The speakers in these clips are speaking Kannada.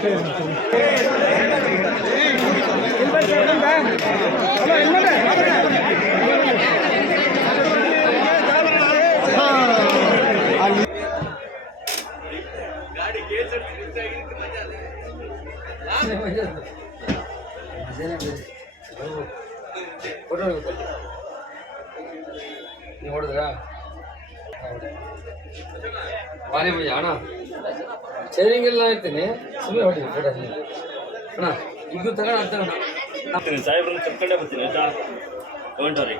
Gracias. ಹೇಳ್ತೀನಿ. ಸುಮ್ಮನೆ ಹೊಡಿ ಫೋಟೋ ಅಣ್ಣ ಇದು ತಗೋಣ ಅಂತೀನಿ ನಾನು ಸಾಹೇಬ್ರನ್ನ ಕರ್ಕೊಂಡೇ ಬರ್ತೀನಿ ಆಯ್ತಾ? ಹೊಂಟವ್ರಿ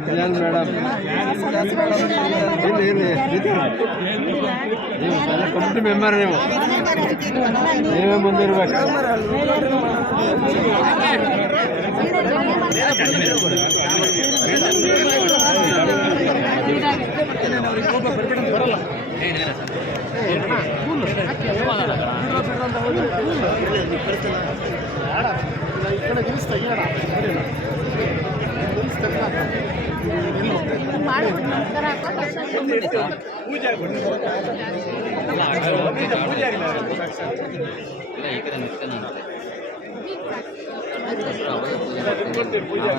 ಕಲ್ಯಾಣ್ ಮೇಡಮ್ ಇಲ್ಲಿ ನೀವು ಸಲ ಕಮಿಟಿ ಮೆಂಬರ್ ನೀವು ನೀವೇ ಬಂದಿರ್ಬೇಕು ಈ ಕಡೆ ನಿಲ್ಲಿಸ್ತಾ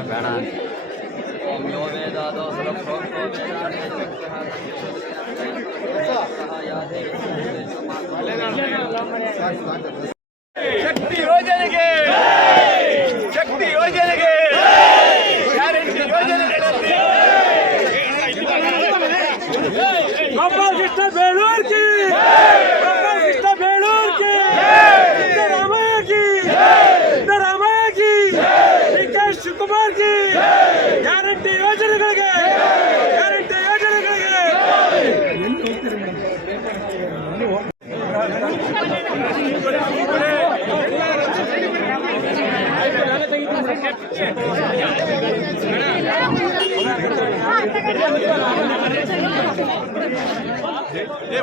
ಬೇಡ ಓಮ್ಯೋ ವೇದಾದೋ ಸುಲಭ ಏ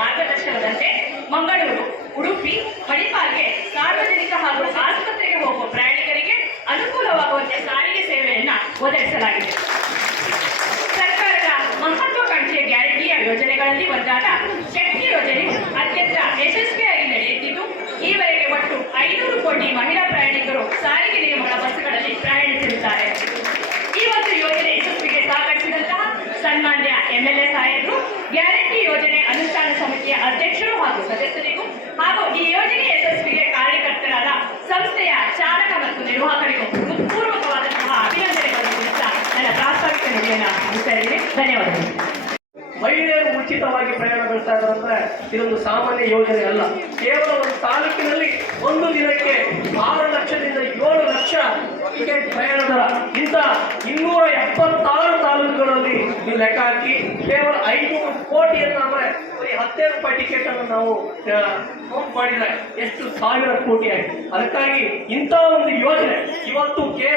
ಮಾರ್ಗದರ್ಶನದಂತೆ ಮಂಗಳೂರು, ಉಡುಪಿ, ಮಣಿಪಾಲ್ಗೆ ಸಾರ್ವಜನಿಕ ಹಾಗೂ ಆಸ್ಪತ್ರೆಗೆ ಹೋಗುವ ಪ್ರಯಾಣಿಕರಿಗೆ ಅನುಕೂಲವಾಗುವಂತೆ ಸಾರಿಗೆ ಸೇವೆಯನ್ನ ಒದಗಿಸಲಾಗಿದೆ. ಸರ್ಕಾರದ ಮಹತ್ವಾಕಾಂಕ್ಷೆಯ ಗ್ಯಾರಂಟಿಯ ಯೋಜನೆಗಳಲ್ಲಿ ಒಂದಾದ ಶಕ್ತಿ ಯೋಜನೆ ಅತ್ಯಂತ ಯಶಸ್ವಿಯಾಗಿ ನಡೆಯುತ್ತಿದ್ದು, ಈವರೆಗೆ ಒಟ್ಟು ಐನೂರು ಕೋಟಿ ಮಹಿಳಾ ಪ್ರಯಾಣಿಕರು ಸಾರಿಗೆ ನಿಗಮಗಳ ಬಸ್ಗಳಲ್ಲಿ ಪ್ರಯಾಣಿಸಿರುತ್ತಾರೆ. ಈ ಒಂದು ಯೋಜನೆ ಯಶಸ್ವಿಗೆ ಸಹಕರಿಸಿದಂತಹ ಸನ್ಮಾನ್ಯ ಎಂಎಲ್ಎ ಸಾಹೇಬರು, ಗ್ಯಾರಂಟಿ ಸಮಿತಿಯ ಅಧ್ಯಕ್ಷರು ಹಾಗೂ ಸದಸ್ಯರಿಗೂ ಹಾಗೂ ಈ ಯೋಜನೆ ಯಶಸ್ವಿಗೆ ಕಾರ್ಯಕರ್ತರಾದ ಸಂಸ್ಥೆಯ ಚಾಲಕ ಮತ್ತು ನಿರ್ವಾಹಕರಿಗೂ ಹೃತ್ಪೂರ್ವಕವಾದಂತಹ ಅಭಿನಂದನೆಗಳನ್ನು ಕುರಿತ ನನ್ನ ಪ್ರಾಸ್ತಾವಿಕ ನಿಧಿಯನ್ನು ಮುಗಿಸ್ತಾ ಧನ್ಯವಾದಗಳು. ಮಹಿಳೆಯರು ಉಚಿತವಾಗಿ ಪ್ರಯಾಣ ಬೆಳೆಸ್ತಾ ಇದ್ದಾರೆ ಅಂದ್ರೆ ಇದೊಂದು ಸಾಮಾನ್ಯ ಯೋಜನೆ ಅಲ್ಲ. ಕೇವಲ ಒಂದು ತಾಲೂಕಿನಲ್ಲಿ ಒಂದು ದಿನಕ್ಕೆ ಆರು ಲಕ್ಷದಿಂದ ಏಳು ಲಕ್ಷ ಟಿಕೆಟ್ ಪ್ರಯಾಣ ದರ ಇಂಥ ಇನ್ನೂರ ಎಪ್ಪತ್ತಾರು ತಾಲೂಕುಗಳಲ್ಲಿ ನೀವು ಲೆಕ್ಕ ಹಾಕಿ ಕೇವಲ ಐನೂರು ಕೋಟಿಯನ್ನು ಅಂದ್ರೆ ಬರೀ ಹತ್ತೇ ರೂಪಾಯಿ ಟಿಕೆಟ್ ಅನ್ನು ನಾವು ಕೌಂಟ್ ಮಾಡಿದ್ರೆ ಎಷ್ಟು ಸಾವಿರ ಕೋಟಿ ಆಗಿದೆ ಅದಕ್ಕಾಗಿ ಇಂಥ ಒಂದು ಯೋಜನೆ ಇವತ್ತು ಕೆ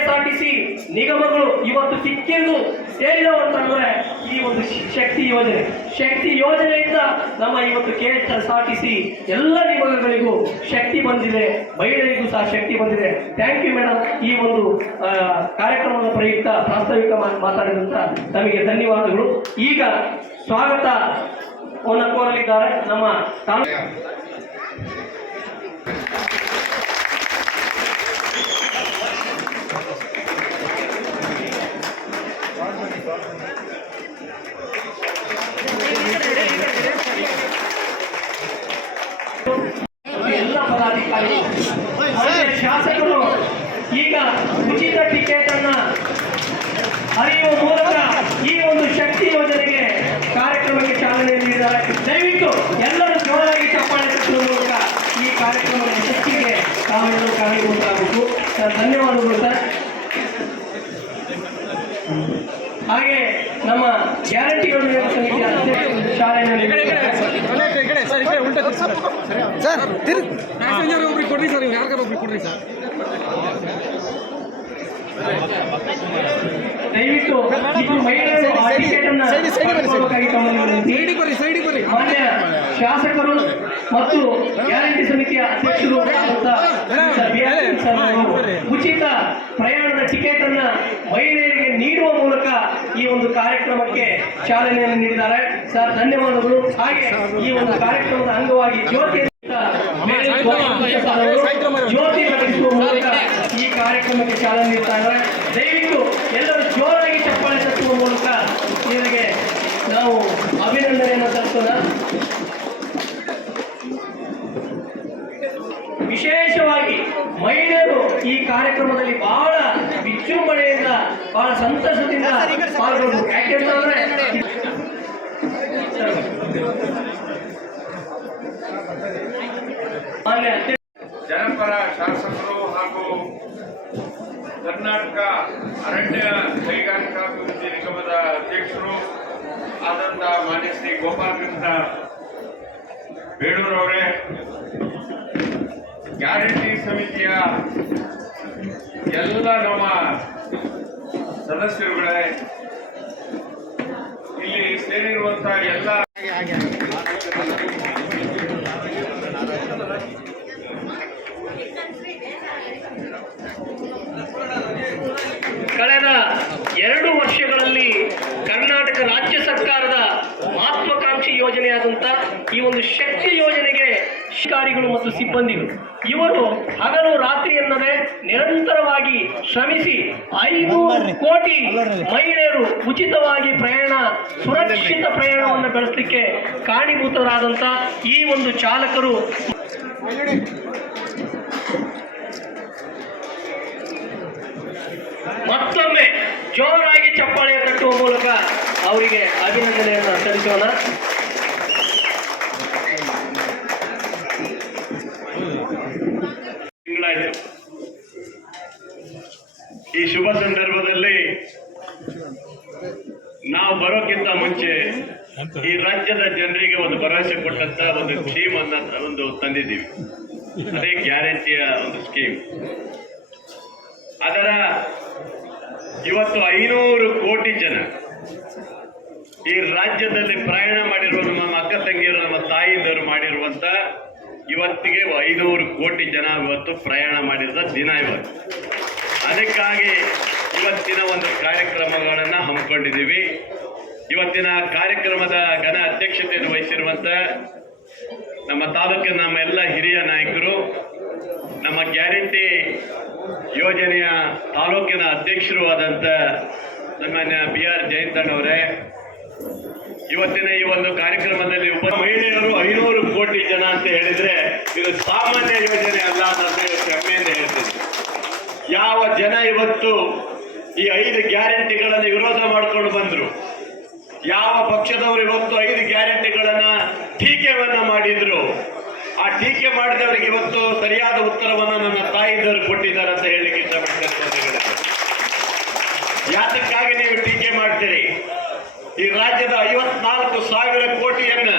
ನಿಗಮಗಳು ಇವತ್ತು ಸಿಕ್ಕಿದ್ದು ಸೇರಿದವು ಅಂತಂದ್ರೆ ಈ ಒಂದು ಶಕ್ತಿ ಯೋಜನೆ. ಶಕ್ತಿ ಯೋಜನೆಯಿಂದ ನಮ್ಮ ಇವತ್ತು K S R T C ಎಲ್ಲ ನಿಗಮಗಳಿಗೂ ಶಕ್ತಿ ಬಂದಿದೆ. ಮಹಿಳೆಯರಿಗೂ ಸಹ ಶಕ್ತಿ ಬಂದಿದೆ. ಥ್ಯಾಂಕ್ ಯು ಮೇಡಮ್ ಈ ಒಂದು ಕಾರ್ಯಕ್ರಮದ ಪ್ರಯುಕ್ತ ಪ್ರಾಸ್ತಾವಿಕ ಮಾತಾಡಿದಂತ ತಮಗೆ ಧನ್ಯವಾದಗಳು. ಈಗ ಸ್ವಾಗತ. ಕೋರಲಿದ್ದಾರೆ ನಮ್ಮ ತಾಲೂಕು ಎಲ್ಲ ಪದಾಧಿಕಾರಿಗಳು ಮತ್ತೆ ಶಾಸಕರು ಈಗ ಉಚಿತ ಟಿಕೆಟ್ ಅನ್ನ ಹರಿಯುವ ಮೂಲಕ ಈ ಒಂದು ಶಕ್ತಿ ಯೋಜನೆಗೆ ಕಾರ್ಯಕ್ರಮಕ್ಕೆ ಚಾಲನೆ ನೀಡಿದ್ದಾರೆ ದಯವಿಟ್ಟು ಎಲ್ಲರೂ ಜೋರಾಗಿ ಚಪ್ಪಾಳೆ ತಟ್ಟುವ ಮೂಲಕ ಈ ಕಾರ್ಯಕ್ರಮದ ಯಶಸ್ಸಿಗೆ ತಾವೆಲ್ಲರೂ ಕಾರಣೀಭೂತರಾಗಬೇಕು ಸರ್ ಧನ್ಯವಾದಗಳು ಸರ್ ಹಾಗೆ ನಮ್ಮ ಗ್ಯಾರಂಟಿ ಯೋಜನೆ ಸಮಿತಿಯ ಅಧ್ಯಕ್ಷ ಶಾಲೆಯಲ್ಲಿ ಪ್ಯಾಸೆಂಜರ್ ಒಬ್ರಿಗೆ ಕೊಡ್ರಿ ಸರ್ ಯಾರಿಗಾರ ಒಬ್ರಿಗೆ ಕೊಡ್ರಿ ಸರ್ ದಯವಿಟ್ಟು ಇದು ಮಹಿಳೆಯರು ಆ ಟಿಕೆಟ್ ಅನ್ನ ಪಡೆದುಕೊಳ್ಳಬೇಕಾಗಿ ತಮ್ಮಲ್ಲಿ ಸೈಡಿಗೆ ಬರ್ರಿ ಸೈಡಿಗೆ ಬರ್ರಿ. ಮಾನ್ಯ ಶಾಸಕರು ಮತ್ತು ಗ್ಯಾರಂಟಿ ಸಮಿತಿಯ ಅಧ್ಯಕ್ಷರು ಉಚಿತ ಪ್ರಯಾಣದ ಟಿಕೆಟ್ ಅನ್ನ ಮಹಿಳೆಯರಿಗೆ ನೀಡುವ ಮೂಲಕ ಈ ಒಂದು ಕಾರ್ಯಕ್ರಮಕ್ಕೆ ಚಾಲನೆಯನ್ನು ನೀಡಿದ್ದಾರೆ. ಸರ್ ಧನ್ಯವಾದಗಳು. ಹಾಗೆ ಈ ಒಂದು ಕಾರ್ಯಕ್ರಮದ ಅಂಗವಾಗಿ ಜ್ಯೋತಿ ಜ್ಯೋತಿ ಪ್ರಕಟಿಸುವ ಮೂಲಕ ಕಾರ್ಯಕ್ರಮಕ್ಕೆ ಚಾಲನೆ ನೀಡ್ತಾ ಇದ್ದಾರೆ. ದಯವಿಟ್ಟು ಎಲ್ಲರೂ ಜೋರಾಗಿ ಚಪ್ಪಾಳೆ ತಟ್ಟುವ ಮೂಲಕ ಇವರಿಗೆ ನಾವು ಅಭಿನಂದನೆಯನ್ನು ತಲುಪೋಣ ವಿಶೇಷವಾಗಿ ಮಹಿಳೆಯರು ಈ ಕಾರ್ಯಕ್ರಮದಲ್ಲಿ ಬಹಳ ವಿಜೃಂಭಣೆಯಿಂದ ಬಹಳ ಸಂತಸದಿಂದ ಪಾಲ್ಗೊಂಡು. ಯಾಕೆಂತಂದ್ರೆ ಮಾನ್ಯ ಅಧ್ಯಕ್ಷ ಜನಪರ ಶಾಸಕರು ಹಾಗೂ ಕರ್ನಾಟಕ ಅರಣ್ಯ ಕೈಗಾರಿಕಾ ಅಭಿವೃದ್ಧಿ ನಿಗಮದ ಅಧ್ಯಕ್ಷರು ಆದಂತ ಮಾನ್ಯ ಶ್ರೀ ಗೋಪಾಲಕೃಷ್ಣ ಬೇಳೂರವರೇ, ಗ್ಯಾರಂಟಿ ಸಮಿತಿಯ ಎಲ್ಲ ನಮ್ಮ ಸದಸ್ಯರುಗಳೇ, ಇಲ್ಲಿ ಸೇರಿರುವಂತಹ ಎಲ್ಲ ಕಳೆದ ಎರಡು ವರ್ಷಗಳಲ್ಲಿ ಕರ್ನಾಟಕ ರಾಜ್ಯ ಸರ್ಕಾರದ ಯೋಜನೆಯಾದಂಥ ಈ ಒಂದು ಶಕ್ತಿ ಯೋಜನೆಗೆ ಶಿಕಾರಿಗಳು ಮತ್ತು ಸಿಬ್ಬಂದಿಗಳು. ಇವರು ಹಗಲು ರಾತ್ರಿ ಎನ್ನದೆ ನಿರಂತರವಾಗಿ ಶ್ರಮಿಸಿ ಐದು ಕೋಟಿ ಮಹಿಳೆಯರು ಉಚಿತವಾಗಿ ಪ್ರಯಾಣ ಸುರಕ್ಷಿತ ಪ್ರಯಾಣವನ್ನು ಬೆಳೆಸಲಿಕ್ಕೆ ಕಾರಣೀಭೂತರಾದಂಥ ಈ ಒಂದು ಚಾಲಕರು. ಮತ್ತೊಮ್ಮೆ ಜೋರಾಗಿ ಚಪ್ಪಾಳೆ ತಟ್ಟುವ ಮೂಲಕ ಅವರಿಗೆ ಅಭಿನಂದನೆಯನ್ನು ಸಲ್ಲಿಸೋಣ. ತಿಂಗಳಾಯ್ತು ಈ ಶುಭ ಸಂದರ್ಭದಲ್ಲಿ ನಾವು ಬರೋಕ್ಕಿಂತ ಮುಂಚೆ ಈ ರಾಜ್ಯದ ಜನರಿಗೆ ಒಂದು ಭರವಸೆ ಕೊಟ್ಟಂತ ಒಂದು ಸ್ಕೀಮ್ ಅನ್ನ ಒಂದು ತಂದಿದ್ದೀವಿ. ಅದೇ ಗ್ಯಾರಂಟಿಯ ಒಂದು ಸ್ಕೀಮ್ ಅದರ ಇವತ್ತು ಐನೂರು ಕೋಟಿ ಜನ ಈ ರಾಜ್ಯದಲ್ಲಿ ಪ್ರಯಾಣ ಮಾಡಿರುವ ನಮ್ಮ ಅಕ್ಕ ತಂಗಿಯರು, ನಮ್ಮ ತಾಯಿಯವರು ಮಾಡಿರುವಂತ ಇವತ್ತಿಗೆ ಐನೂರು ಕೋಟಿ ಜನ ಇವತ್ತು ಪ್ರಯಾಣ ಮಾಡಿದ ದಿನ ಇವತ್ತು. ಅದಕ್ಕಾಗಿ ಇವತ್ತಿನ ಒಂದು ಕಾರ್ಯಕ್ರಮಗಳನ್ನು ಹಮ್ಮಿಕೊಂಡಿದ್ದೀವಿ. ಇವತ್ತಿನ ಕಾರ್ಯಕ್ರಮದ ಘನ ಅಧ್ಯಕ್ಷತೆಯನ್ನು ವಹಿಸಿರುವಂತ ನಮ್ಮ ತಾಲೂಕಿನ ನಮ್ಮ ಎಲ್ಲ ಹಿರಿಯ ನಾಯಕರು, ನಮ್ಮ ಗ್ಯಾರಂಟಿ ಯೋಜನೆಯ ತಾಲೂಕಿನ ಅಧ್ಯಕ್ಷರು ಆದಂಥ ಸನ್ಮಾನ್ಯ ಬಿ ಆರ್ ಜಯಂತಣ್ಣವರೇ ಇವತ್ತಿನ ಈ ಒಂದು ಕಾರ್ಯಕ್ರಮದಲ್ಲಿ ಉಪ ಮಹಿಳೆಯರು ಐನೂರು ಕೋಟಿ ಜನ ಅಂತ ಹೇಳಿದ್ರೆ ಇದು ಸಾಮಾನ್ಯ ಯೋಜನೆ ಅಲ್ಲ ಅಂತ ಹೆಮ್ಮೆಯಿಂದ ಹೇಳ್ತೀನಿ. ಯಾವ ಜನ ಇವತ್ತು ಈ ಐದು ಗ್ಯಾರಂಟಿಗಳನ್ನು ವಿರೋಧ ಮಾಡ್ಕೊಂಡು ಬಂದ್ರು? ಯಾವ ಪಕ್ಷದವರು ಇವತ್ತು ಐದು ಗ್ಯಾರಂಟಿಗಳನ್ನ ಟೀಕೆವನ್ನ ಮಾಡಿದ್ರು? ಆ ಟೀಕೆ ಮಾಡಿದವರಿಗೆ ಇವತ್ತು ಸರಿಯಾದ ಉತ್ತರವನ್ನ ನನ್ನ ತಾಯಿದವರು ಕೊಟ್ಟಿದ್ದಾರೆ ಅಂತ ಹೇಳಿಕ್ಕೆ ಯಾತಕ್ಕಾಗಿ ನೀವು ಟೀಕೆ ಮಾಡ್ತೀರಿ? ಈ ರಾಜ್ಯದ ಐವತ್ನಾಲ್ಕು ಸಾವಿರ ಕೋಟಿಯನ್ನ,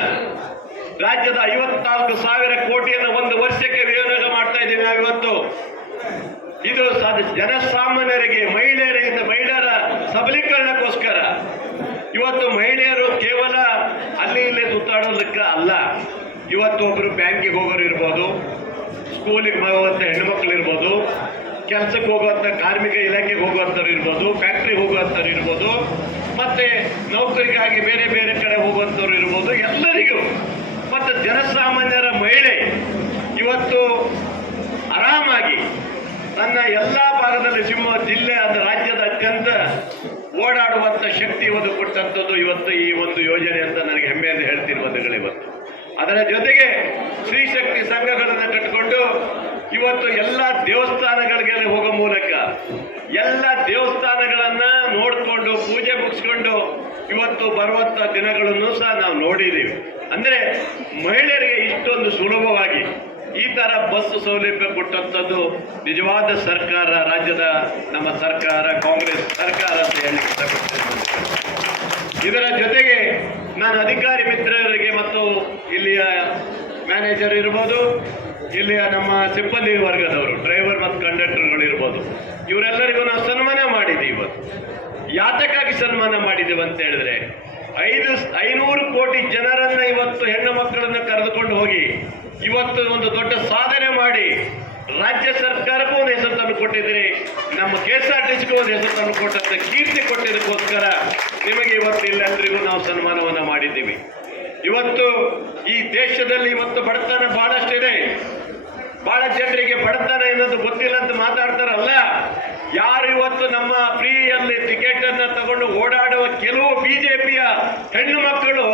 ರಾಜ್ಯದ ಐವತ್ನಾಲ್ಕು ಸಾವಿರ ಕೋಟಿಯನ್ನು ಒಂದು ವರ್ಷಕ್ಕೆ ವಿನಿಯೋಗ ಮಾಡ್ತಾ ಇದ್ದೀವಿ ನಾವು ಇವತ್ತು ಇದು ಜನಸಾಮಾನ್ಯರಿಗೆ ಮಹಿಳೆಯರಿಗೆ ಮಹಿಳೆಯರ ಸಬಲೀಕರಣಕ್ಕೋಸ್ಕರ. ಇವತ್ತು ಮಹಿಳೆಯರು ಕೇವಲ ಅಲ್ಲಿ ಇಲ್ಲಿ ಸುತ್ತಾಡೋದಕ್ಕೆ ಅಲ್ಲ. ಇವತ್ತು ಒಬ್ಬರು ಬ್ಯಾಂಕಿಗೆ ಹೋಗೋರು ಇರ್ಬೋದು, ಸ್ಕೂಲಿಗೆ ಹೋಗುವಂಥ ಹೆಣ್ಮಕ್ಳು ಇರ್ಬೋದು, ಕೆಲಸಕ್ಕೆ ಹೋಗುವಂಥ ಕಾರ್ಮಿಕ ಇಲಾಖೆಗೆ ಹೋಗುವಂಥವ್ರು ಇರ್ಬೋದು ಫ್ಯಾಕ್ಟ್ರಿಗೆ ಹೋಗುವಂಥವ್ರು ಇರ್ಬೋದು ಮತ್ತೆ ನೌಕರಿಗಾಗಿ ಬೇರೆ ಬೇರೆ ಕಡೆ ಹೋಗುವಂಥವ್ರು ಇರ್ಬೋದು, ಎಲ್ಲರಿಗೂ. ಮತ್ತು ಜನಸಾಮಾನ್ಯರ ಮಹಿಳೆ, ಇವತ್ತು ಆರಾಮಾಗಿ ತನ್ನ ಎಲ್ಲ ಭಾಗದಲ್ಲಿ ಸಿಂಹ ಜಿಲ್ಲೆ ಅದು ರಾಜ್ಯದ ಅತ್ಯಂತ ಓಡಾಡುವಂತ ಶಕ್ತಿ ಒಂದು ಕೊಟ್ಟಂಥದ್ದು ಇವತ್ತು ಈ ಒಂದು ಯೋಜನೆ ಅಂತ ನನಗೆ ಹೆಮ್ಮೆಯಿಂದ ಹೇಳ್ತೀನಿ ಹೇಳ್ತಿರುವಂಥಗಳು ಇವತ್ತು. ಅದರ ಜೊತೆಗೆ ಸ್ತ್ರೀ ಶಕ್ತಿ ಸಂಘಗಳನ್ನು ಕಟ್ಟಿಕೊಂಡು ಇವತ್ತು ಎಲ್ಲ ದೇವಸ್ಥಾನಗಳಿಗೆ ಹೋಗೋ ಮೂಲಕ ಎಲ್ಲ ದೇವಸ್ಥಾನಗಳನ್ನ ನೋಡಿಕೊಂಡು, ಪೂಜೆ ಮುಗಿಸ್ಕೊಂಡು ಇವತ್ತು ಬರುವಂತ ದಿನಗಳನ್ನು ಸಹ ನಾವು ನೋಡಿದ್ದೀವಿ ಅಂದ್ರೆ ಮಹಿಳೆಯರಿಗೆ ಇಷ್ಟೊಂದು ಸುಲಭವಾಗಿ ಈ ತರ ಬಸ್ ಸೌಲಭ್ಯ ಕೊಟ್ಟಂಥದ್ದು ನಿಜವಾದ ಸರ್ಕಾರ, ರಾಜ್ಯದ ನಮ್ಮ ಸರ್ಕಾರ, ಕಾಂಗ್ರೆಸ್ ಸರ್ಕಾರ ಅಂತ ಹೇಳಿ ಇದರ ಜೊತೆಗೆ ನಾನು ಅಧಿಕಾರಿ ಮಿತ್ರರಿಗೆ ಮತ್ತು ಇಲ್ಲಿಯ ಮ್ಯಾನೇಜರ್ ಇರ್ಬೋದು, ಇಲ್ಲಿಯ ನಮ್ಮ ಸಿಬ್ಬಂದಿ ವರ್ಗದವರು ಡ್ರೈವರ್ ಮತ್ತು ಕಂಡಕ್ಟರ್ಗಳು ಇರ್ಬೋದು, ಇವರೆಲ್ಲರಿಗೂ ನಾವು ಸನ್ಮಾನ ಮಾಡಿದ್ದೀವಿ ಇವತ್ತು. ಯಾತಕ್ಕಾಗಿ ಸನ್ಮಾನ ಮಾಡಿದೆವು ಅಂತ ಹೇಳಿದ್ರೆ, ಐದು ಐನೂರು ಕೋಟಿ ಜನರನ್ನ ಇವತ್ತು ಹೆಣ್ಣು ಮಕ್ಕಳನ್ನ ಕರೆದುಕೊಂಡು ಹೋಗಿ, ಇವತ್ತು ಒಂದು ದೊಡ್ಡ ಸಾಧನೆ ಮಾಡಿ, ರಾಜ್ಯ ಸರ್ಕಾರಕ್ಕೂ ಒಂದು ಹೆಸರು ತಂದು ಕೊಟ್ಟಿದ್ದೀರಿ, ನಮ್ಮ ಕೆ ಎಸ್ ಆರ್ ಟಿ ಸಿಗೂ ಒಂದು ಹೆಸರು ತಂದು ಕೊಟ್ಟಂತ ಕೀರ್ತಿ ಕೊಟ್ಟಿದ್ದಕ್ಕೋಸ್ಕರ ನಿಮಗೆ ಇವತ್ತು ಇಲ್ಲೆಲ್ಲರಿಗೂ ನಾವು ಸನ್ಮಾನವನ್ನು ಮಾಡಿದ್ದೀವಿ. ಇವತ್ತು ಈ ದೇಶದಲ್ಲಿ ಇವತ್ತು ಬಡತನ ಬಹಳಷ್ಟಿದೆ. ಬಹಳ ಜನರಿಗೆ ಬಡತನ ಎನ್ನುವುದು ಗೊತ್ತಿಲ್ಲ ಅಂತ ಮಾತಾಡ್ತಾರಲ್ಲ. ಯಾರು ಇವತ್ತು ನಮ್ಮ ಟಿಕೆಟ್ ಅನ್ನ ತಗೊಂಡು ಓಡಾಡುವ ಕೆಲವು ಬಿಜೆಪಿಯ ಹೆಣ್ಣು ಮಕ್ಕಳು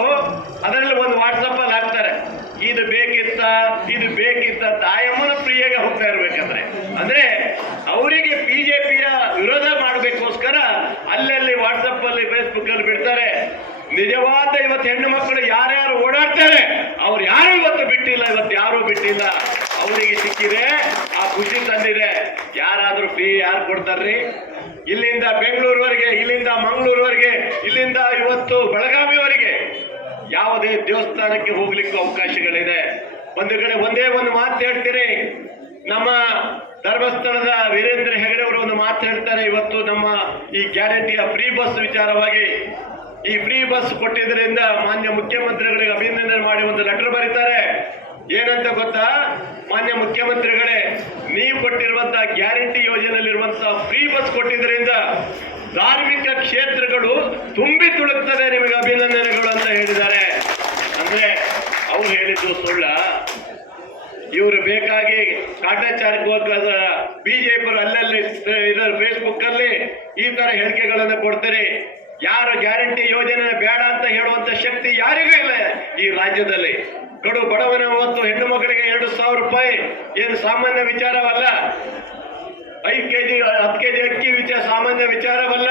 ಅದರಲ್ಲಿ ಒಂದು ವಾಟ್ಸಪ್ ಅಲ್ಲಿ ಹಾಕ್ತಾರೆ. ಇದು ಬೇಕಿತ್ತ ಇದು ಬೇಕಿತ್ತ ತಾಯಮ್ಮನ ಪ್ರಿಯೆಗೆ ಹೋಗ್ತಾ ಇರ್ಬೇಕಂದ್ರೆ. ಅಂದ್ರೆ ಅವರಿಗೆ ಬಿಜೆಪಿಯ ವಿರೋಧ ಮಾಡಬೇಕೋಸ್ಕರ ಅಲ್ಲಲ್ಲಿ ವಾಟ್ಸಪ್ ಅಲ್ಲಿ ಫೇಸ್ಬುಕ್ ಅಲ್ಲಿ ಬಿಡ್ತಾರೆ. ನಿಜವಾದ ಇವತ್ತು ಹೆಣ್ಣು ಮಕ್ಕಳು ಯಾರ್ಯಾರು ಓಡಾಡ್ತಾರೆ, ಅವ್ರು ಯಾರು ಇವತ್ತು ಬಿಟ್ಟಿಲ್ಲ, ಇವತ್ತು ಯಾರು ಬಿಟ್ಟಿಲ್ಲ. ಅವರಿಗೆ ಸಿಕ್ಕಿದೆ, ಆ ಖುಷಿ ತಂದಿದೆ. ಯಾರಾದ್ರೂ ಫ್ರೀ ಯಾರು ಕೊಡ್ತಾರ್ರಿ? ಇಲ್ಲಿಂದ ಬೆಂಗಳೂರುವರೆಗೆ, ಇಲ್ಲಿಂದ ಮಂಗಳೂರುವರೆಗೆ, ಇಲ್ಲಿಂದ ಇವತ್ತು ಬೆಳಗಾವಿವರೆಗೆ ಯಾವುದೇ ದೇವಸ್ಥಾನಕ್ಕೆ ಹೋಗ್ಲಿಕ್ಕೆ ಅವಕಾಶಗಳಿದೆ. ಒಂದು ಕಡೆ ಒಂದೇ ಒಂದು ಮಾತು ಹೇಳ್ತೀರಿ ನಮ್ಮ ಧರ್ಮಸ್ಥಳದ ವೀರೇಂದ್ರ ಹೆಗಡೆ ಅವರು ಒಂದು ಮಾತು ಹೇಳ್ತಾರೆ. ಇವತ್ತು ನಮ್ಮ ಈ ಗ್ಯಾರಂಟಿಯ ಫ್ರೀ ಬಸ್ ವಿಚಾರವಾಗಿ. ಈ ಫ್ರೀ ಬಸ್ ಕೊಟ್ಟಿದ್ದರಿಂದ ಮಾನ್ಯ ಮುಖ್ಯಮಂತ್ರಿಗಳಿಗೆ ಅಭಿನಂದನೆ ಮಾಡಿ ಒಂದು ಲೆಟರ್ ಬರೀತಾರೆ. ಏನಂತ ಗೊತ್ತಾ? ಮಾನ್ಯ ಮುಖ್ಯಮಂತ್ರಿಗಳೇ, ನೀವು ಕೊಟ್ಟಿರುವಂತಹ ಗ್ಯಾರಂಟಿ ಯೋಜನೆಯಲ್ಲಿರುವಂತಹ ಫ್ರೀ ಬಸ್ ಕೊಟ್ಟಿದ್ದರಿಂದ ಧಾರ್ಮಿಕ ಕ್ಷೇತ್ರಗಳು ತುಂಬಿ ತುಳುಕ್ತದೆ ನಿಮಗೆ ಅಭಿನಂದನೆಗಳು ಅಂತ ಹೇಳಿದ್ದಾರೆ. ಅಂದ್ರೆ ಅವ್ರು ಹೇಳಿದ್ದು ಸುಳ್ಳ. ಇವರು ಬೇಕಾಗಿ ಕಾಟಾಚಾರಕ್ಕೋಸ್ಕರ ಬಿಜೆಪಿ ಅಲ್ಲಲ್ಲಿ, ಇದರ ಫೇಸ್ಬುಕ್ ಅಲ್ಲಿ ಈ ತರ ಹೇಳಿಕೆಗಳನ್ನು ಕೊಡ್ತಾರೆ. ಯಾರು ಗ್ಯಾರಂಟಿ ಯೋಜನೆ ಬೇಡ ಅಂತ ಹೇಳುವಂತ ಶಕ್ತಿ ಯಾರಿಗೂ ಇಲ್ಲ. ಈ ರಾಜ್ಯದಲ್ಲಿ ಕಡು ಬಡವನ ಮತ್ತು ಹೆಣ್ಣು ಮಕ್ಕಳಿಗೆ ಎರಡು ಸಾವಿರ ರೂಪಾಯಿ ಏನು ಸಾಮಾನ್ಯ ವಿಚಾರವಲ್ಲ. ಐದು ಕೆಜಿ, ಹತ್ತು ಕೆಜಿ ಅಕ್ಕಿ ವಿಚಾರ ಸಾಮಾನ್ಯ ವಿಚಾರವಲ್ಲ.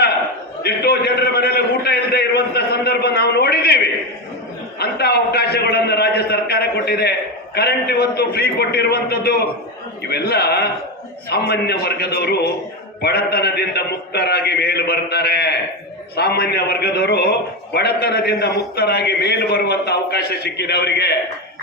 ಎಷ್ಟೋ ಜನರ ಮನೆಯಲ್ಲಿ ಊಟ ಇಲ್ಲದೆ ಇರುವಂತ ಸಂದರ್ಭ ನಾವು ನೋಡಿದ್ದೀವಿ. ಅಂತ ಅವಕಾಶಗಳನ್ನು ರಾಜ್ಯ ಸರ್ಕಾರ ಕೊಟ್ಟಿದೆ. ಕರೆಂಟ್ ಇವತ್ತು ಫ್ರೀ ಕೊಟ್ಟಿರುವಂತದ್ದು ಇವೆಲ್ಲ ಸಾಮಾನ್ಯ ವರ್ಗದವರು ಬಡತನದಿಂದ ಮುಕ್ತರಾಗಿ ಮೇಲೆ ಬರ್ತಾರೆ. ಸಾಮಾನ್ಯ ವರ್ಗದವರು ಬಡತನದಿಂದ ಮುಕ್ತರಾಗಿ ಮೇಲ್ ಬರುವಂತ ಅವಕಾಶ ಸಿಕ್ಕಿದೆ ಅವರಿಗೆ.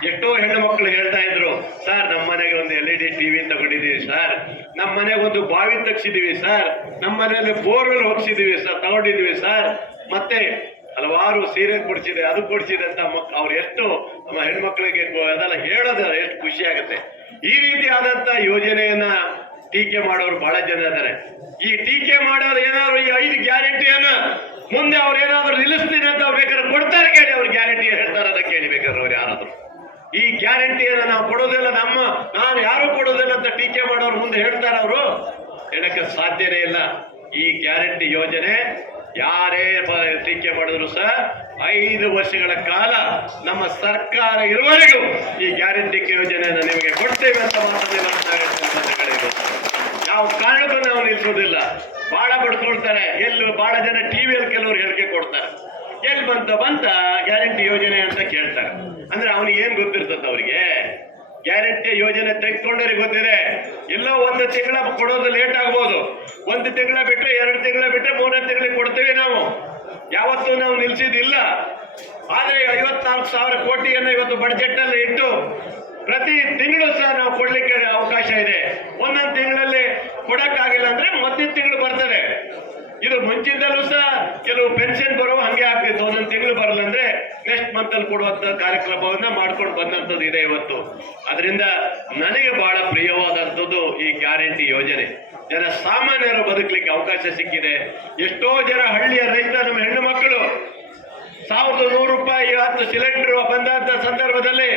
ಎಷ್ಟೋ ಹೆಣ್ಣು ಮಕ್ಕಳು ಹೇಳ್ತಾ ಇದ್ರು, ಸರ್, ನಮ್ಮ ಮನೆಗೆ ಒಂದು ಎಲ್ ಇ ಡಿ ಟಿವಿ ತಗೊಂಡಿದೀವಿ ಸರ್. ನಮ್ಮ ಮನೆಗೆ ಒಂದು ಬಾವಿ ತಗ್ಸಿದೀವಿ ಸರ್. ನಮ್ಮ ಮನೆಯಲ್ಲಿ ಬೋರ್ವೆಲ್ ಹೋಗ್ಸಿದೀವಿ ಸರ್. ತಗೊಂಡಿದೀವಿ ಸರ್. ಮತ್ತೆ ಹಲವಾರು ಸೀರೆ ಕೊಡಿಸಿದೆ, ಅದು ಕೊಡಿಸಿದೆ ಅಂತ ಮಕ್, ಅವ್ರು ಎಷ್ಟು ನಮ್ಮ ಹೆಣ್ಮಕ್ಳಿಗೆ ಅದೆಲ್ಲ ಹೇಳೋದು ಎಷ್ಟು ಖುಷಿ ಆಗುತ್ತೆ. ಈ ರೀತಿಯಾದಂತ ಯೋಜನೆಯನ್ನ ಟೀಕೆ ಮಾಡೋರು ಬಹಳ ಜನ ಇದ್ದಾರೆ ಈ ಟೀಕೆ ಮಾಡೋರು ಏನಾದ್ರು ಈ ಐದು ಗ್ಯಾರಂಟಿಯನ್ನ ಮುಂದೆ ಅವ್ರು ಏನಾದ್ರು ನಿಲ್ಲಿಸ್ತೀನಿ ಅಂತ ಬೇಕಾದ್ರೆ ಕೊಡ್ತಾರೆ ಕೇಳಿ, ಅವ್ರು ಗ್ಯಾರಂಟಿ ಹೇಳ್ತಾರೆ ಅಂತ ಕೇಳಿ ಬೇಕಾದ್ರೆ ಅವ್ರು ಯಾರಾದ್ರು. ಈ ಗ್ಯಾರಂಟಿಯನ್ನ ನಾವು ಕೊಡೋದಿಲ್ಲ, ನಮ್ಮ ನಾನು ಯಾರು ಕೊಡೋದಿಲ್ಲ ಅಂತ ಟೀಕೆ ಮಾಡೋರು ಮುಂದೆ ಹೇಳ್ತಾರೆ ಅವರು. ಹೇಳಕ್ಕೆ ಸಾಧ್ಯನೇ ಇಲ್ಲ. ಈ ಗ್ಯಾರಂಟಿ ಯೋಜನೆ ಯಾರೇ ಟೀಕೆ ಮಾಡಿದ್ರು ಸಹ ಐದು ವರ್ಷಗಳ ಕಾಲ ನಮ್ಮ ಸರ್ಕಾರ ಇರುವವರೆಗೂ ಈ ಗ್ಯಾರಂಟಿ ಯೋಜನೆಯನ್ನು ನಿಮಗೆ ಕೊಡ್ತೇವೆ ಅಂತ ಮಾತನ್ನು ಯಾವ ಕಾರಣಕ್ಕೂ ನಾವು ನಿಲ್ಸೋದಿಲ್ಲ. ಬಾಳ ಬಡ್ಕೊಳ್ತಾರೆ. ಎಲ್ಲಿ ಬಹಳ ಜನ ಟಿವಿಯಲ್ಲಿ ಕೆಲವರು ಹೇಳಿಕೆ ಕೊಡ್ತಾರೆ. ಎಲ್ಲಿ ಬಂತ ಬಂತ ಗ್ಯಾರಂಟಿ ಯೋಜನೆ ಅಂತ ಕೇಳ್ತಾರೆ. ಅಂದ್ರೆ ಅವ್ನಿಗೆ ಏನ್ ಗೊತ್ತಿರ್ತದ ಅವರಿಗೆ? ಗ್ಯಾರಂಟಿ ಯೋಜನೆ ತೆಗೆದುಕೊಂಡವ್ರಿಗೆ ಗೊತ್ತಿದೆ. ಎಲ್ಲೋ ಒಂದು ತಿಂಗಳ ಕೊಡೋದು ಲೇಟ್ ಆಗ್ಬೋದು. ಒಂದು ತಿಂಗಳ ಬಿಟ್ಟರೆ ಎರಡು ತಿಂಗಳ ಬಿಟ್ಟರೆ ಮೂರನೇ ತಿಂಗಳಿಗೆ ಕೊಡ್ತೇವೆ ನಾವು. ಯಾವತ್ತೂ ನಾವು ನಿಲ್ಸಿದಿಲ್ಲ ಆದ್ರೆ ಐವತ್ನಾಲ್ಕು ಸಾವಿರ ಕೋಟಿಯನ್ನು ಇವತ್ತು ಬಡ್ಜೆಟ್ ಅಲ್ಲಿ ಇಟ್ಟು ಪ್ರತಿ ತಿಂಗಳು ಸಹ ನಾವು ಕೊಡ್ಲಿಕ್ಕೆ ಅವಕಾಶ ಇದೆ. ಒಂದೊಂದು ತಿಂಗಳಲ್ಲಿ ಕೊಡಕ್ಕಾಗಿಲ್ಲ ಅಂದ್ರೆ ಮತ್ತಿನ ತಿಂಗಳು ಬರ್ತದೆ. ಇದು ಮುಂಚಿಂದಲೂ ಸಹ ಕೆಲವು ಪೆನ್ಷನ್ ಬರೋ ಹಂಗೆ ಆಗ್ತಿತ್ತು. ಒಂದೊಂದು ತಿಂಗಳು ಬರಲ್ಲ ಅಂದ್ರೆ ನೆಕ್ಸ್ಟ್ ಮಂತ್ ಅಲ್ಲಿ ಕೊಡುವಂತ ಕಾರ್ಯಕ್ರಮವನ್ನ ಮಾಡ್ಕೊಂಡು ಬಂದಂತದ್ದು ಇದೆ ಇವತ್ತು. ಅದರಿಂದ ನನಗೆ ಬಹಳ ಪ್ರಿಯವಾದಂಥದ್ದು ಈ ಗ್ಯಾರಂಟಿ ಯೋಜನೆ. ಜನ ಸಾಮಾನ್ಯರು ಬದುಕಲಿಕ್ಕೆ ಅವಕಾಶ ಸಿಕ್ಕಿದೆ. ಎಷ್ಟೋ ಜನ ಹಳ್ಳಿಯ ರೈತ ನಮ್ಮ ಹೆಣ್ಣು ಮಕ್ಕಳು. ಸಾವಿರದ ನೂರು ರೂಪಾಯಿ ಹತ್ತು ಸಿಲಿಂಡರ್ ಬಂದಂತ ಸಂದರ್ಭದಲ್ಲಿ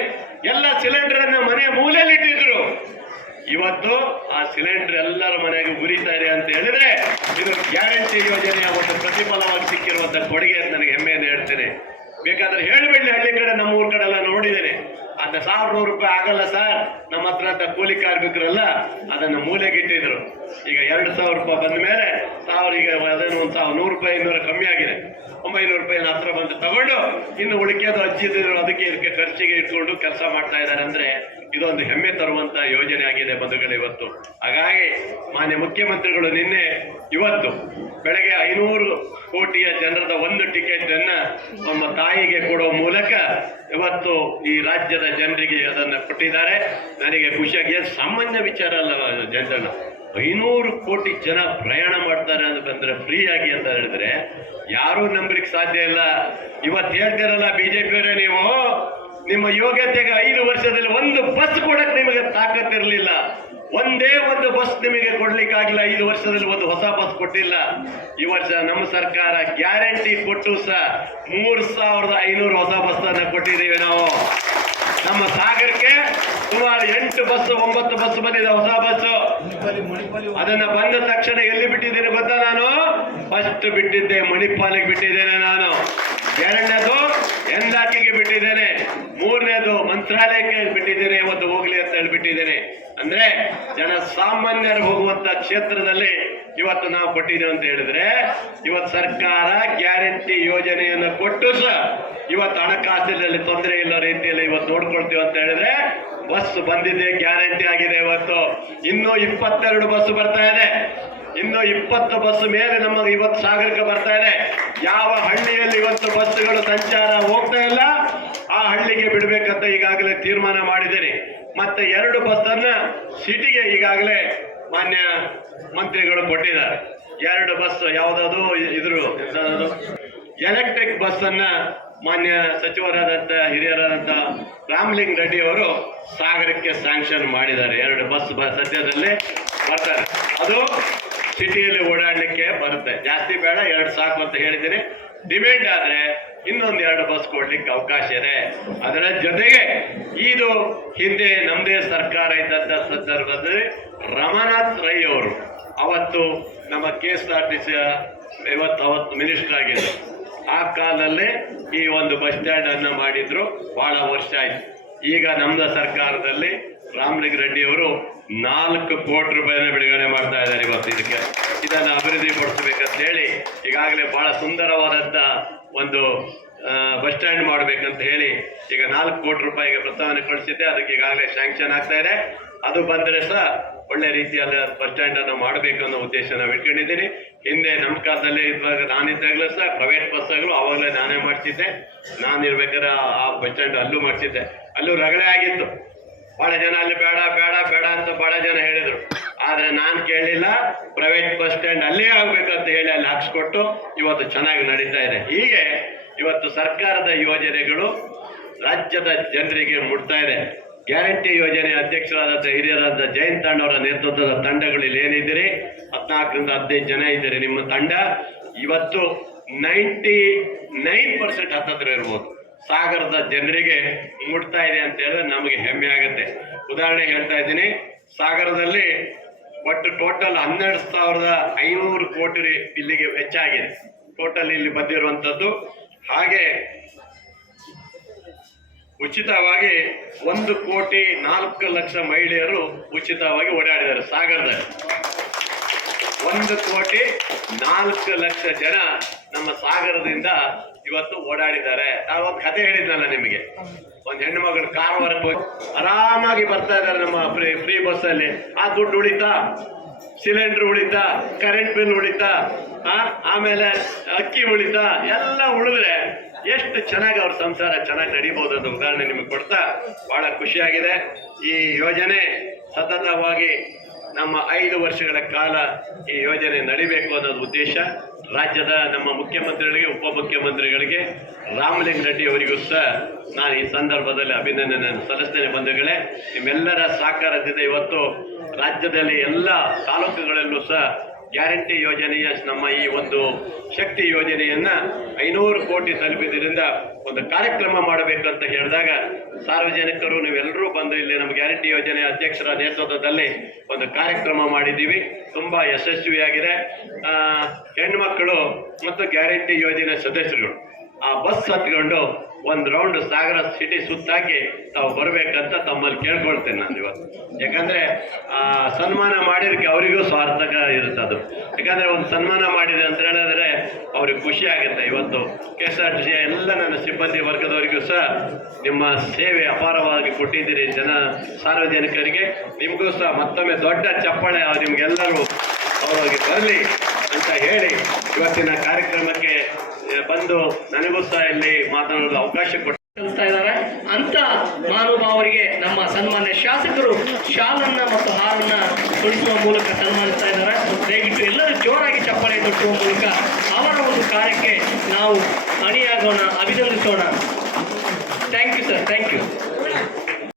ಎಲ್ಲ ಸಿಲಿಂಡರ್ ಅನ್ನ ಮನೆಯ ಮೂಲೆಯಲ್ಲಿ ಇಟ್ಟಿದ್ರು ಇವತ್ತು ಆ ಸಿಲಿಂಡರ್ ಎಲ್ಲರ ಮನೆಗೆ ಉರಿತಾ ಇದೆ ಅಂತ ಹೇಳಿದ್ರೆ ಇದು ಗ್ಯಾರಂಟಿ ಯೋಜನೆಯ ಒಂದು ಪ್ರತಿಫಲವಾಗಿ ಸಿಕ್ಕಿರುವಂತ ಕೊಡುಗೆ ಅಂತ ನನಗೆ ಹೆಮ್ಮೆಯನ್ನು ಹೇಳ್ತೇನೆ. ಬೇಕಾದ್ರೆ ಹೇಳಬೇಡಿ, ಹಳ್ಳಿ ಕಡೆ, ನಮ್ಮ ಊರ್ ಕಡೆ ಎಲ್ಲ ನೋಡಿದ್ದೇನೆ. ಅದ ಸಾವಿರ ನೂರು ರೂಪಾಯಿ ಆಗಲ್ಲ ಸರ್. ನಮ್ಮ ಹತ್ರ ಅಂತ ಕೂಲಿ ಕಾರ್ಮಿಕರಲ್ಲ ಅದನ್ನು ಮೂಲೆಗೆ ಇಟ್ಟಿದ್ರು. ಈಗ ಎರಡು ಸಾವಿರ ರೂಪಾಯಿ ಬಂದ ಮೇಲೆ ಸಾವಿರ, ಈಗ ಅದೇನು ಒಂದು ಸಾವಿರ, ನೂರು ರೂಪಾಯಿ, ಇನ್ನೂರ ಕಮ್ಮಿ ಆಗಿದೆ. ಒಂಬೈನೂರು ರೂಪಾಯಿ ಹತ್ರ ಬಂದು ತಗೊಂಡು, ಇನ್ನು ಉಳಿಕೆದು ಅಜ್ಜಿದ್ರು ಅದಕ್ಕೆ ಇದಕ್ಕೆ ಖರ್ಚಿಗೆ ಇಟ್ಕೊಂಡು ಕೆಲಸ ಮಾಡ್ತಾ ಇದ್ದಾರೆ ಅಂದ್ರೆ ಇದೊಂದು ಹೆಮ್ಮೆ ತರುವಂತ ಯೋಜನೆ ಆಗಿದೆ ಬಂಧುಗಳು ಇವತ್ತು. ಹಾಗಾಗಿ ಮಾನ್ಯ ಮುಖ್ಯಮಂತ್ರಿಗಳು ನಿನ್ನೆ ಇವತ್ತು ಬೆಳಗ್ಗೆ ಐನೂರು ಕೋಟಿಯ ಜನರದ ಒಂದು ಟಿಕೆಟ್ ಅನ್ನ ನಮ್ಮ ತಾಯಿಗೆ ಕೊಡುವ ಮೂಲಕ ಇವತ್ತು ಈ ರಾಜ್ಯದ ಜನರಿಗೆ ಅದನ್ನ ಕೊಟ್ಟಿದ್ದಾರೆ. ನನಗೆ ಖುಷಿಯಾಗಿ ಸಾಮಾನ್ಯ ವಿಚಾರ ಅಲ್ಲ ಜನರನ್ನ ಐನೂರು ಕೋಟಿ ಜನ ಪ್ರಯಾಣ ಮಾಡ್ತಾರೆ ಅಂತ ಬಂದ್ರೆ ಫ್ರೀ ಆಗಿ ಅಂತ ಹೇಳಿದ್ರೆ ಯಾರೂ ನಂಬಲಿಕ್ಕೆ ಸಾಧ್ಯ ಇಲ್ಲ. ಇವತ್ತು ಹೇಳ್ತಿರಲ್ಲ ಬಿಜೆಪಿಯವರೇ ನೀವು. ನಿಮ್ಮ ಯೋಗ್ಯತೆಗೆ ಐದು ವರ್ಷದಲ್ಲಿ ಒಂದು ಬಸ್ ಕೊಡಕ್ಕೆ ನಿಮಗೆ ತಾಕತ್ತಿರಲಿಲ್ಲ ಒಂದೇ ಒಂದು ಬಸ್ ನಿಮಗೆ ಕೊಡ್ಲಿಕ್ಕಾಗಿಲ್ಲ ಐದು ವರ್ಷದಲ್ಲಿ ಒಂದು ಹೊಸ ಬಸ್ ಕೊಟ್ಟಿಲ್ಲ. ಈ ವರ್ಷ ನಮ್ಮ ಸರ್ಕಾರ ಗ್ಯಾರಂಟಿ ಕೊಟ್ಟು ಸಹ ಮೂರ್ ಸಾವಿರದ ಐನೂರು ಹೊಸ ಬಸ್ ಕೊಟ್ಟಿದ್ದೀವಿ ನಾವು. ನಮ್ಮ ಸಾಗರಕ್ಕೆ ಸುಮಾರು ಎಂಟು ಬಸ್ ಒಂಬತ್ತು ಬಸ್ ಬಂದಿದೆ ಹೊಸ ಬಸ್ ಅದನ್ನ ಬಂದ ತಕ್ಷಣ ಎಲ್ಲಿ ಬಿಟ್ಟಿದ್ದೀನಿ ಗೊತ್ತಾ ನಾನು? ಫಸ್ಟ್ ಬಿಟ್ಟಿದ್ದೆ ಮಣಿಪಾಲಿಗೆ ಬಿಟ್ಟಿದ್ದೇನೆ ನಾನು. ಎರಡನೇದು ಎಂದಾಕಿಗೆ ಬಿಟ್ಟಿದ್ದೇನೆ, ಮೂರನೇದು ಮಂತ್ರಾಲಯಕ್ಕೆ ಬಿಟ್ಟಿದ್ದೇನೆ ಒಂದು ಹೋಗ್ಲಿ ಅಂತ ಹೇಳ್ಬಿಟ್ಟಿದ್ದೇನೆ. ಅಂದ್ರೆ ಜನ ಸಾಮಾನ್ಯರು ಹೋಗುವಂತ ಕ್ಷೇತ್ರದಲ್ಲಿ ಇವತ್ತು ನಾವು ಕೊಟ್ಟಿದ್ದೇವೆ ಅಂತ ಹೇಳಿದ್ರೆ, ಇವತ್ತು ಸರ್ಕಾರ ಗ್ಯಾರಂಟಿ ಯೋಜನೆಯನ್ನು ಕೊಟ್ಟು ಸಹ ಇವತ್ತು ಹಣಕಾಸಿನಲ್ಲಿ ತೊಂದರೆ ಇಲ್ಲ ರೀತಿಯಲ್ಲಿ ಇವತ್ತು ನೋಡ್ಕೊಳ್ತೀವಿ ಅಂತ ಹೇಳಿದ್ರೆ, ಬಸ್ ಬಂದಿದೆ, ಗ್ಯಾರಂಟಿ ಆಗಿದೆ ಇವತ್ತು. ಇನ್ನೂ ಇಪ್ಪತ್ತೆರಡು ಬಸ್ ಬರ್ತಾ ಇದೆ. ಇನ್ನು ಇಪ್ಪತ್ತು ಬಸ್ ಮೇಲೆ ನಮ್ಮ ಇವತ್ತು ಸಾಗರಕ್ಕೆ ಬರ್ತಾ ಇದೆ. ಯಾವ ಹಳ್ಳಿಯಲ್ಲಿ ಇವತ್ತು ಬಸ್ಸುಗಳು ಸಂಚಾರ ಹೋಗ್ತಾ ಇಲ್ಲ? ಆ ಹಳ್ಳಿಗೆ ಬಿಡಬೇಕಂತ ಈಗಾಗಲೇ ತೀರ್ಮಾನ ಮಾಡಿದ್ದೇನೆ. ಮತ್ತೆ ಎರಡು ಬಸ್ ಅನ್ನ ಸಿಟಿಗೆ ಈಗಾಗಲೇ ಮಾನ್ಯ ಮಂತ್ರಿಗಳು ಕೊಟ್ಟಿದ್ದಾರೆ. ಎರಡು ಬಸ್ ಯಾವುದಾದ್ರು ಇದ್ರು? ಎಲೆಕ್ಟ್ರಿಕ್ ಬಸ್ ಅನ್ನ ಮಾನ್ಯ ಸಚಿವರಾದಂತ ಹಿರಿಯರಾದಂತ ರಾಮ್ಲಿಂಗ್ ರೆಡ್ಡಿ ಅವರು ಸಾಗರಕ್ಕೆ ಸ್ಯಾಂಕ್ಷನ್ ಮಾಡಿದ್ದಾರೆ. ಎರಡು ಬಸ್ ಸದ್ಯದಲ್ಲೇ ಬರ್ತಾರೆ. ಅದು ಸಿಟಿಯಲ್ಲಿ ಓಡಾಡಲಿಕ್ಕೆ ಬರುತ್ತೆ. ಜಾಸ್ತಿ ಬೇಡ, ಎರಡು ಸಾಕು ಅಂತ ಹೇಳಿದ್ದೀನಿ. ಡಿಮ್ಯಾಂಡ್ ಆದರೆ ಇನ್ನೊಂದು ಎರಡು ಬಸ್ ಕೊಡ್ಲಿಕ್ಕೆ ಅವಕಾಶ ಇದೆ. ಅದರ ಜೊತೆಗೆ ಇದು ಹಿಂದೆ ನಮ್ಮದೇ ಸರ್ಕಾರ ಇದ್ದಂಥ ಸಂದರ್ಭದಲ್ಲಿ ರಮಾನಾಥ್ ರೈ ಅವರು ಅವತ್ತು ನಮ್ಮ K S R T C ಇವತ್ತು ಅವತ್ತು ಮಿನಿಸ್ಟರ್ ಆಗಿದ್ದರು ಆ ಕಾಲದಲ್ಲಿ ಈ ಒಂದು ಬಸ್ ಸ್ಟ್ಯಾಂಡನ್ನು ಮಾಡಿದ್ರು. ಭಾಳ ವರ್ಷ ಆಯಿತು. ಈಗ ನಮ್ಮ ಸರ್ಕಾರದಲ್ಲಿ ರಾಮಲಿಂಗ ರೆಡ್ಡಿ ಅವರು ನಾಲ್ಕು ಕೋಟಿ ರೂಪಾಯಿನ ಬಿಡುಗಡೆ ಮಾಡ್ತಾ ಇದ್ದಾರೆ ಇವತ್ತು. ಇದಕ್ಕೆ ಇದನ್ನ ಅಭಿವೃದ್ಧಿ ಪಡಿಸಬೇಕಂತ ಹೇಳಿ ಈಗಾಗಲೇ ಬಹಳ ಸುಂದರವಾದಂತ ಒಂದು ಬಸ್ ಸ್ಟ್ಯಾಂಡ್ ಮಾಡಬೇಕಂತ ಹೇಳಿ ಈಗ ನಾಲ್ಕು ಕೋಟಿ ರೂಪಾಯಿಗೆ ಪ್ರಸ್ತಾವನೆ ಕಳಿಸಿದ್ದೆ. ಅದಕ್ಕೆ ಈಗಾಗಲೇ ಸ್ಯಾಂಕ್ಷನ್ ಆಗ್ತಾ ಇದೆ. ಅದು ಬಂದರೆ ಸಹ ಒಳ್ಳೆ ರೀತಿಯಲ್ಲಿ ಬಸ್ ಸ್ಟ್ಯಾಂಡ್ ಅನ್ನು ಮಾಡಬೇಕು ಅನ್ನೋ ಉದ್ದೇಶ ನಾವು ಇಟ್ಕೊಂಡಿದ್ದೀನಿ. ಹಿಂದೆ ನಮ್ಮ ಕಾಲದಲ್ಲಿ ಇದ್ದಾಗ ನಾನಿದ್ದಾಗಲೂ ಸಹ ಪ್ರೈವೇಟ್ ಬಸ್ಸಾಗಲು ಅವಾಗಲೇ ನಾನೇ ಮಾಡಿಸಿದ್ದೆ. ನಾನು ಇರ್ಬೇಕಾದ್ರೆ ಆ ಬಸ್ ಸ್ಟ್ಯಾಂಡ್ ಅಲ್ಲೂ ಮಾಡಿಸಿದ್ದೆ. ಅಲ್ಲೂ ರಗಳೆ ಆಗಿತ್ತು. ಬಹಳ ಜನ ಅಲ್ಲಿ ಬೇಡ ಬೇಡ ಬೇಡ ಅಂತ ಬಹಳ ಜನ ಹೇಳಿದ್ರು. ಆದ್ರೆ ನಾನು ಕೇಳಲಿಲ್ಲ ಪ್ರೈವೇಟ್ ಬಸ್ ಸ್ಟ್ಯಾಂಡ್ ಅಲ್ಲೇ ಆಗ್ಬೇಕಂತ ಹೇಳಿ ಅಲ್ಲಿ ಹಾಕ್ಸ್ಕೊಟ್ಟು ಇವತ್ತು ಚೆನ್ನಾಗಿ ನಡೀತಾ ಇದೆ. ಹೀಗೆ ಇವತ್ತು ಸರ್ಕಾರದ ಯೋಜನೆಗಳು ರಾಜ್ಯದ ಜನರಿಗೆ ಮುಟ್ತಾ ಇದೆ. ಗ್ಯಾರಂಟಿ ಯೋಜನೆ ಅಧ್ಯಕ್ಷರಾದ ಹಿರಿಯರಾದ ಜಯಂತ್ ಅವರ ನೇತೃತ್ವದ ತಂಡಗಳು ಇಲ್ಲಿ ಏನಿದ್ದೀರಿ? ಹದಿನಾಲ್ಕರಿಂದ ಹದಿನೈದು ಜನ ಇದ್ದೀರಿ ನಿಮ್ಮ ತಂಡ. ಇವತ್ತು ನೈಂಟಿ ನೈನ್ ಪರ್ಸೆಂಟ್ ಹತ್ತತ್ರ ಇರ್ಬೋದು. ಸಾಗರದ ಜನರಿಗೆ ಮುಟ್ತಾ ಇದೆ ಅಂತ ಹೇಳಿದ್ರೆ ನಮಗೆ ಹೆಮ್ಮೆ ಆಗುತ್ತೆ. ಉದಾಹರಣೆ ಹೇಳ್ತಾ ಇದ್ದೀನಿ, ಸಾಗರದಲ್ಲಿ ಒಟ್ಟು ಟೋಟಲ್ ಹನ್ನೆರಡು ಸಾವಿರದ ಐನೂರು ಕೋಟಿ ಇಲ್ಲಿಗೆ ಹೆಚ್ಚಾಗಿದೆ ಟೋಟಲ್ ಇಲ್ಲಿ ಬಂದಿರುವಂಥದ್ದು. ಹಾಗೆ ಉಚಿತವಾಗಿ ಒಂದು ಕೋಟಿ ನಾಲ್ಕು ಲಕ್ಷ ಮಹಿಳೆಯರು ಉಚಿತವಾಗಿ ಓಡಾಡಿದ್ದಾರೆ ಸಾಗರದಲ್ಲಿ. ಒಂದು ಕೋಟಿ ನಾಲ್ಕು ಲಕ್ಷ ಜನ ನಮ್ಮ ಸಾಗರದಿಂದ ಇವತ್ತು ಓಡಾಡಿದ್ದಾರೆ. ನಾವು ಒಂದು ಕತೆ ಹೇಳಿದ್ನಲ್ಲ ನಿಮಗೆ. ಒಂದು ಹೆಣ್ಣು ಮಗಳು ಕಾರ್ ಹೋಗಿ ಆರಾಮಾಗಿ ಬರ್ತಾ ಇದ್ದಾರೆ ನಮ್ಮ ಫ್ರೀ ಫ್ರೀ ಬಸ್ಸಲ್ಲಿ ಆ ದುಡ್ಡು ಉಳಿತಾ? ಸಿಲಿಂಡರ್ ಉಳಿತಾ? ಕರೆಂಟ್ ಬಿಲ್ ಉಳಿತಾ? ಆಮೇಲೆ ಅಕ್ಕಿ ಉಳಿತಾ? ಎಲ್ಲ ಉಳಿದ್ರೆ ಎಷ್ಟು ಚೆನ್ನಾಗಿ ಅವ್ರ ಸಂಸಾರ ಚೆನ್ನಾಗಿ ನಡೀಬಹುದು ಅಂತ ಉದಾಹರಣೆ ನಿಮಗೆ ಕೊಡ್ತಾ? ಬಹಳ ಖುಷಿಯಾಗಿದೆ. ಈ ಯೋಜನೆ ಸತತವಾಗಿ ನಮ್ಮ ಐದು ವರ್ಷಗಳ ಕಾಲ ಈ ಯೋಜನೆ ನಡಿಬೇಕು ಅನ್ನೋದು ಉದ್ದೇಶ. ರಾಜ್ಯದ ನಮ್ಮ ಮುಖ್ಯಮಂತ್ರಿಗಳಿಗೆ, ಉಪಮುಖ್ಯಮಂತ್ರಿಗಳಿಗೆ, ರಾಮಲಿಂಗ ರೆಡ್ಡಿ ಅವರಿಗೂ ಸಹ ನಾನು ಈ ಸಂದರ್ಭದಲ್ಲಿ ಅಭಿನಂದನೆ ಸಲ್ಲಿಸ್ತೇನೆ ಬಂಧುಗಳೇ. ನಿಮ್ಮೆಲ್ಲರ ಸಹಕಾರದಿಂದ ಇವತ್ತು ರಾಜ್ಯದಲ್ಲಿ ಎಲ್ಲ ತಾಲೂಕುಗಳಲ್ಲೂ ಸಹ ಗ್ಯಾರಂಟಿ ಯೋಜನೆಯ ನಮ್ಮ ಈ ಒಂದು ಶಕ್ತಿ ಯೋಜನೆಯನ್ನ ಐನೂರು ಕೋಟಿ ತಲುಪಿದ್ರಿಂದ ಒಂದು ಕಾರ್ಯಕ್ರಮ ಮಾಡಬೇಕಂತ ಹೇಳಿದಾಗ ಸಾರ್ವಜನಿಕರು, ನೀವೆಲ್ಲರೂ ಬಂದು ಇಲ್ಲಿ ನಮ್ಮ ಗ್ಯಾರಂಟಿ ಯೋಜನೆ ಅಧ್ಯಕ್ಷರ ನೇತೃತ್ವದಲ್ಲಿ ಒಂದು ಕಾರ್ಯಕ್ರಮ ಮಾಡಿದ್ದೀವಿ. ತುಂಬಾ ಯಶಸ್ವಿಯಾಗಿದೆ. ಹೆಣ್ಮಕ್ಕಳು ಮತ್ತು ಗ್ಯಾರಂಟಿ ಯೋಜನೆ ಸದಸ್ಯರುಗಳು ಆ ಬಸ್ ಹತ್ಕೊಂಡು ಒಂದು ರೌಂಡ್ ಸಾಗರ ಸಿಟಿ ಸುತ್ತಾಕಿ ತಾವು ಬರಬೇಕಂತ ತಮ್ಮಲ್ಲಿ ಕೇಳ್ಕೊಳ್ತೇನೆ ನಾನು ಇವತ್ತು. ಯಾಕಂದ್ರೆ ಸನ್ಮಾನ ಮಾಡಿದಕ್ಕೆ ಅವರಿಗೂ ಇರುತ್ತೆ ಅದು ಯಾಕಂದ್ರೆ ಒಂದು ಸನ್ಮಾನ ಮಾಡಿದೆ ಅಂತ ಹೇಳಿದ್ರೆ ಅವ್ರಿಗೆ ಖುಷಿ ಆಗುತ್ತೆ. ಇವತ್ತು K S R T C ಎಲ್ಲ ನನ್ನ ಸಿಬ್ಬಂದಿ ವರ್ಗದವರಿಗೂ ಸಹ ನಿಮ್ಮ ಸೇವೆ ಅಪಾರವಾಗಿ ಕೊಟ್ಟಿದ್ದೀರಿ ಜನ ಸಾರ್ವಜನಿಕರಿಗೆ. ನಿಮಗೂ ಸಹ ಮತ್ತೊಮ್ಮೆ ದೊಡ್ಡ ಚಪ್ಪಾಳೆ ನಿಮಗೆಲ್ಲರೂ ಅವರಿಗೆ ಬರಲಿ ಅಂತ ಹೇಳಿ ಇವತ್ತಿನ ಕಾರ್ಯಕ್ರಮಕ್ಕೆ ಬಂದು ನನಗೂ ಸಹ ಇಲ್ಲಿ ಮಾತನಾಡಲು ಅವಕಾಶ ಕೊಟ್ಟು ಇದ್ದಾರೆ. ಅಂತ ಮಹಾನುಭಾವರಿಗೆ ನಮ್ಮ ಸನ್ಮಾನ್ಯ ಶಾಸಕರು ಶಾಲನ್ನ ಮತ್ತು ಹಾರನ್ನ ಕೊಡಿಸುವ ಮೂಲಕ ಸನ್ಮಾನಿಸ್ತಾ ಇದ್ದಾರೆ. ದಯವಿಟ್ಟು ಎಲ್ಲರೂ ಜೋರಾಗಿ ಚಪ್ಪಾಳೆ ತೊಟ್ಟುವ ಮೂಲಕ ಅವರ ಒಂದು ಕಾರ್ಯಕ್ಕೆ ನಾವು ಅಣಿಯಾಗೋಣ, ಅಭಿನಂದಿಸೋಣ. Thank you sir thank you